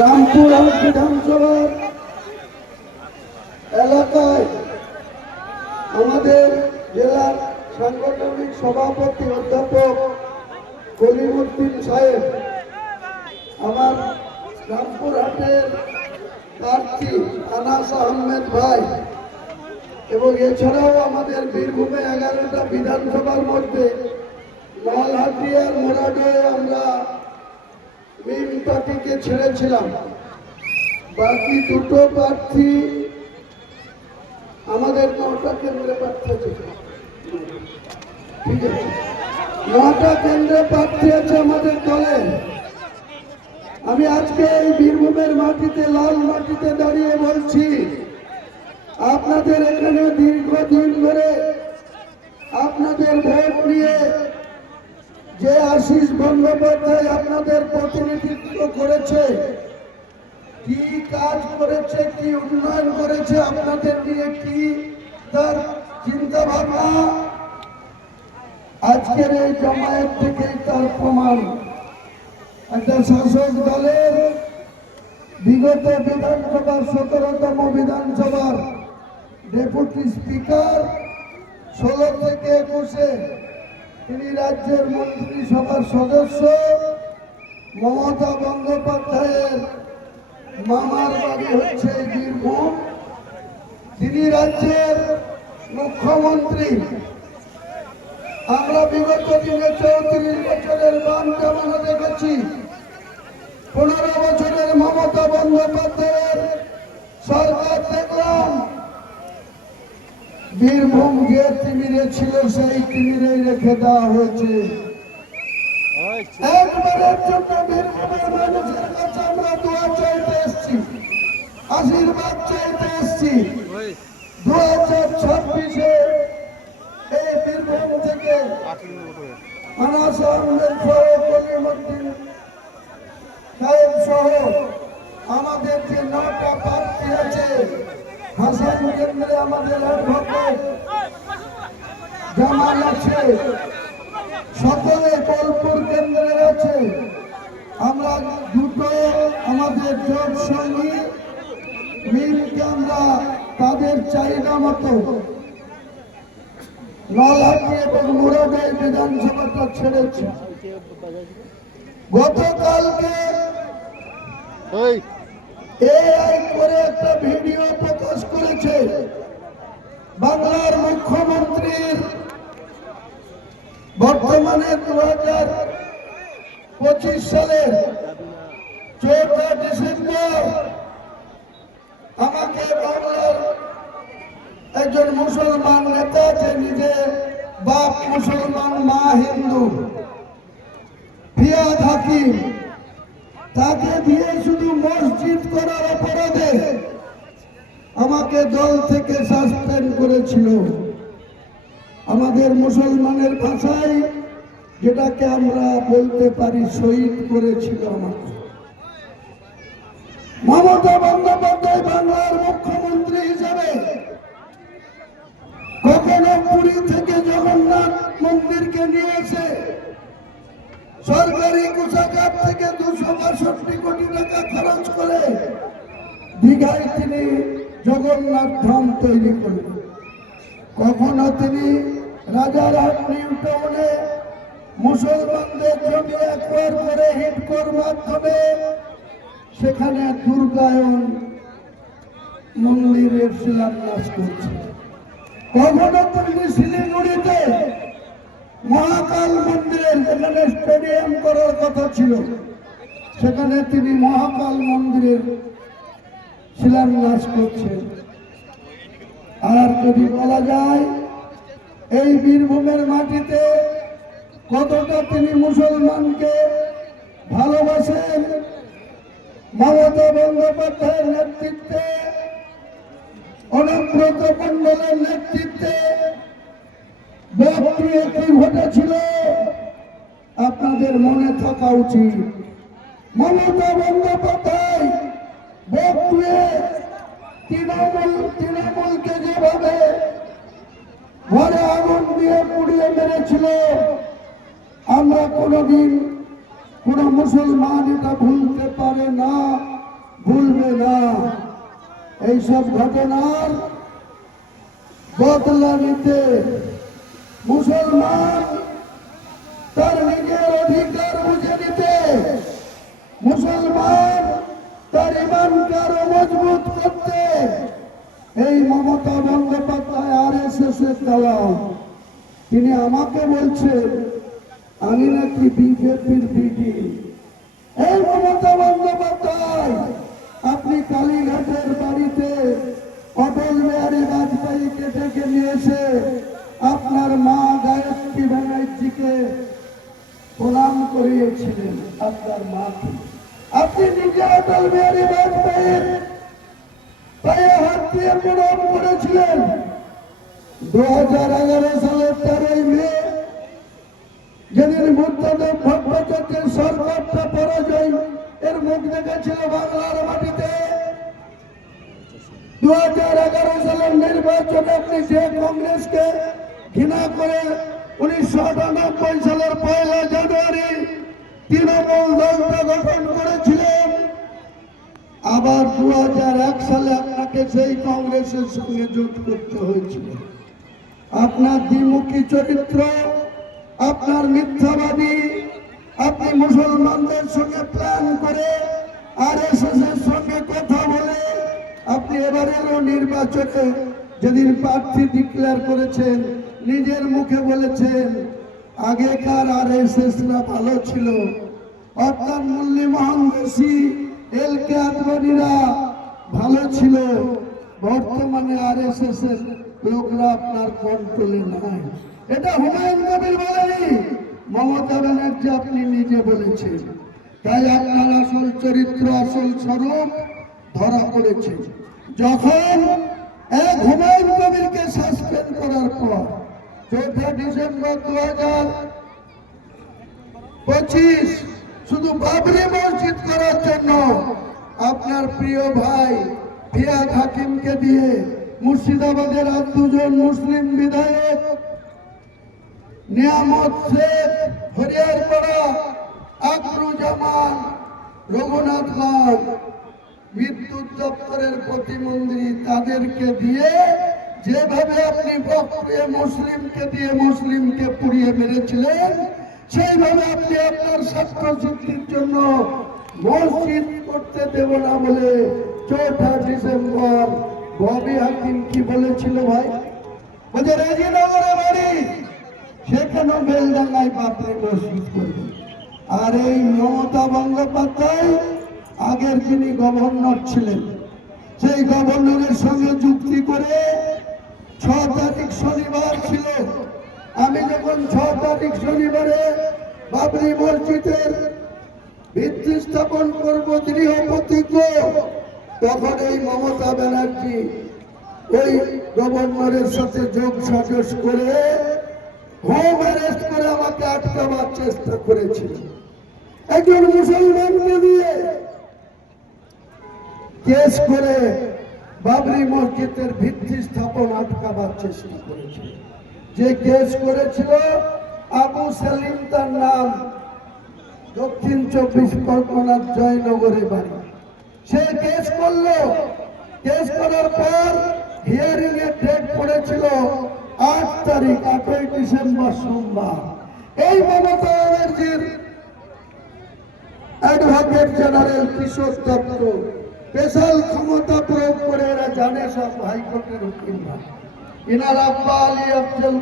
রামপুরহাট বিধানসভার এলাকায় আমাদের জেলার সাংগঠনিক সভাপতি অধ্যাপক কলিমুদ্দিন সাহেব, আমার রামপুরহাটের প্রার্থী আনাস আহমেদ ভাই এবং এছাড়াও আমাদের বীরভূমে 11টা বিধানসভার মধ্যে লালহাটিয়ার মোরাডোয় আমরা মিম পার্টিকে ছেড়েছিলাম। বাকি দুটো প্রার্থী আমাদের 9টা কেন্দ্রে প্রার্থী আছে, ঠিক আছে, 9টা কেন্দ্রে প্রার্থী আছে আমাদের দলে। আমি আজকে এই বীরভূমের মাটিতে, লাল মাটিতে দাঁড়িয়ে বলছি, আপনাদের এখানে দীর্ঘদিন ধরে আপনাদের ভোট নিয়ে যে আশিস বন্দ্যোপাধ্যায় আপনাদের প্রতিনিধিত্ব করেছে, কি কাজ করেছে, কি উন্নয়ন করেছে, আপনাদের নিয়ে কি তার চিন্তা ভাবনা, আজকের এই জামায়াত থেকেই তার প্রমাণ। একটা শাসক দলের বিগত বিধানসভার 17তম বিধানসভার ডেপুটি স্পিকার 16 থেকে 21-এ তিনি রাজ্যের মন্ত্রিসভার সদস্য। মমতা বন্দ্যোপাধ্যায়ের মামার বাড়ি হচ্ছে বীরভূম, তিনি রাজ্যের মুখ্যমন্ত্রী। আমরা বিগত দিনে 34 বছরের বাম জামানা দেখেছি, 15 বছরের মমতা বন্দ্যোপাধ্যায়ের সরকার দেখলাম। বীরভূম যে তিমিরে ছিল সেই তিমিরেই রেখে দেওয়া হয়েছে। একবারের জন্য বীরভূমের মানুষের কাছে আমরা দোয়া চাইতে এসছি, আশীর্বাদ চাইতে এসছি। 2026-এ এই বীরভূম থেকে আনাস আহমেদ সহ, কলিমুদ্দিন সাহেব সহ আমাদের যে 9টা প্রার্থী আছে, হাসান কেন্দ্রে আমাদের অ্যাডভোকেট জামাল আছে, সকলে বোলপুর কেন্দ্রে আছে। আমরা দুটো আমাদের জোট সঙ্গী মিলকে আমরা তাদের চাহিদা মতো লালহাটি এবং মুরাদাই বিধানসভাটা ছেড়েছি। গতকালকে এআই করে একটা ভিডিও প্রকাশ করেছে বাংলার মুখ্যমন্ত্রীর। বর্তমানে 2025 সালের 4 ডিসেম্বর আমাকে বাংলার একজন মুসলমান নেতা, যে নিজে বাপ মুসলমান মা হিন্দু, ফিয়াদ হাকিম, তাকে দিয়ে শুধু মসজিদ করার অপরাধে আমাকে দল থেকে সাসপেন্ড করেছিল। আমাদের মুসলমানের ভাষায় যেটাকে আমরা বলতে পারি শহীদ করেছিল আমাকে। মমতা বন্দ্যোপাধ্যায় বাংলার মুখ্যমন্ত্রী হিসাবে কখনো পুরী থেকে জগন্নাথ মন্দিরকে নিয়ে এসে সরকারি কোষাগার থেকে 262 কোটি টাকা খরচ করে দীঘায় তিনি জগন্নাথ ধাম তৈরি করলেন। কখনো তিনি রাজারহাট নিউ টাউনে মুসলমানদের জমি একবার করে হিডকোর মাধ্যমে সেখানে দুর্গায়ন মন্দিরের শিলান্যাস করছে। কখনো তিনি শিলিগুড়িতে মহাকাল মন্দিরের, যেখানে স্টেডিয়াম করার কথা ছিল, সেখানে তিনি মহাকাল মন্দিরের শিলান্যাস করছেন। আর যদি বলা যায় এই বীরভূমের মাটিতে কতটা তিনি মুসলমানকে ভালোবাসেন, মমতা বন্দ্যোপাধ্যায়ের নেতৃত্বে, অনুব্রত মণ্ডলের নেতৃত্বে বকটুয়ে কি ঘটেছিল আপনাদের মনে থাকা উচিত। মমতা বন্দ্যোপাধ্যায় বকটুয়ে তৃণমূলকে যেভাবে ঘরে আগুন দিয়ে পুড়িয়ে মেরেছিল, আমরা কোনোদিন কোন মুসলমান এটা ভুলতে পারে না। ভুলবে না। এইসব ঘটনার বদলা নিতে মুসলমান তার নিজের অধিকার বুঝে নিতে, মুসলমান তার ইমানকে আরো মজবুত করতে এই মমতা বন্দ্যোপাধ্যায় RSS এর দালাল। তিনি আমাকে বলছেন আমি নাকি বিজেপির বিডি। এই মমতা বন্দ্যোপাধ্যায়, আপনি কালীঘাটের বাড়িতে অটল বিহারী বাজপেয়ীকে ডেকে নিয়ে এসে আপনার মা গায়ত্রী ব্যানার্জিকে প্রণাম করিয়েছিলেন। আপনার মাকে আপনি নিজে অটল বিহারী বাজপেয়ীর পায়ে হাত দিয়ে প্রণাম করেছিলেন। 2011 সালের 13 মে যেদিন বুদ্ধদেব ভট্টাচার্যের সরকারটা পরাজয় এর মুখ দেখেছিল বাংলার মাটিতে, 2011 সালের নির্বাচনে আপনি যে কংগ্রেসকে ঘৃণা করে 1998 সালের 1 জানুয়ারি তৃণমূল দলটা গঠন করেছিলেন, আবার 2001 সালে আপনাকে সেই কংগ্রেসের সঙ্গে জোট করতে হয়েছিল। আপনার দ্বিমুখী চরিত্র, আপনার মিথ্যাবাদী, আপনি মুসলমানদের সঙ্গে প্ল্যান করে RSS এর সঙ্গে কথা বলে আপনি এবারেরও নির্বাচনে যেদিন প্রার্থী ডিক্লেয়ার করেছেন নিজের মুখে বলেছেন আগেকার RSS রা ভালো ছিল, অর্থাৎ মুরলী মোহনদেশী LK আদবানিরা ভালো ছিল, বর্তমানে RSS এর লোকরা আপনার কন্ট্রোলে নাই। এটা হুমায়ুন কবির বলেনি, মমতা ব্যানার্জি আপনি নিজে বলেছেন। তাই আপনার আসল চরিত্র, আসল স্বরূপ ধরা পড়েছে। যখন এক হুমায়ুন কবিরকে সাসপেন্ড করার পর 4 ডিসেম্বর 2025 শুধু বাবরি মসজিদ করার জন্য আপনার প্রিয় ভাই ফিয়াদ হাকিমকে দিয়ে মুর্শিদাবাদের আর 2 জন মুসলিম বিধায়ক নিয়ামত শেখ, হরিয়ারপাড়া, আকরুজ্জামান, রঘুনাথ রাও, বিদ্যুৎ দপ্তরের প্রতিমন্ত্রী, তাদেরকে দিয়ে যেভাবে আপনি বক্রিয়ে মুসলিমকে দিয়ে মুসলিমকে পুড়িয়ে মেরেছিলেন, সেইভাবে আপনি আপনার স্বার্থ সিদ্ধির জন্য মসজিদ করতে দেব না বলে 4 ডিসেম্বর ববি হাকিম কি বলেছিল ভাই? বলছে রেজিনগরে বাড়ি, সেখানে বেলডাঙ্গায় বাবরি মসজিদ করবে। আর এই মমতা বন্দ্যোপাধ্যায় আগের যিনি গভর্নর ছিলেন, সেই গভর্নরের সঙ্গে যুক্তি করে 6 তারিখ শনিবার ছিল, আমি যখন 6 তারিখ শনিবারে বাবরি মসজিদের ভিত্তি স্থাপন করবো দৃঢ় প্রতিজ্ঞ, তখন এই মমতা ব্যানার্জি ওই গভর্নরের সাথে যোগ সাজস করে হোম অ্যারেস্ট করে আমাকে আটকাবার চেষ্টা করেছিল। একজন মুসলমানকে দিয়ে কেস করে বাবরি মসজিদের ভিত্তি স্থাপন আটকাবার চেষ্টা করেছিল। যে কেস করেছিল আবু সেলিম, তার নাম, দক্ষিণ 24 পরগনার জয়নগরে বাড়ি। সে কেস করলো, কেস করার পর হিয়ারিং এর ডেট পড়েছিল 8 তারিখ, 8 ডিসেম্বর সোমবার। এই মমতা ব্যানার্জির অ্যাডভোকেট জেনারেল কিশোর দত্ত স্পেশাল ক্ষমতা প্রয়োগ করে, এরা জানে সব হাইকোর্টের উকিলরা, ইনার আব্বা আলী আফজল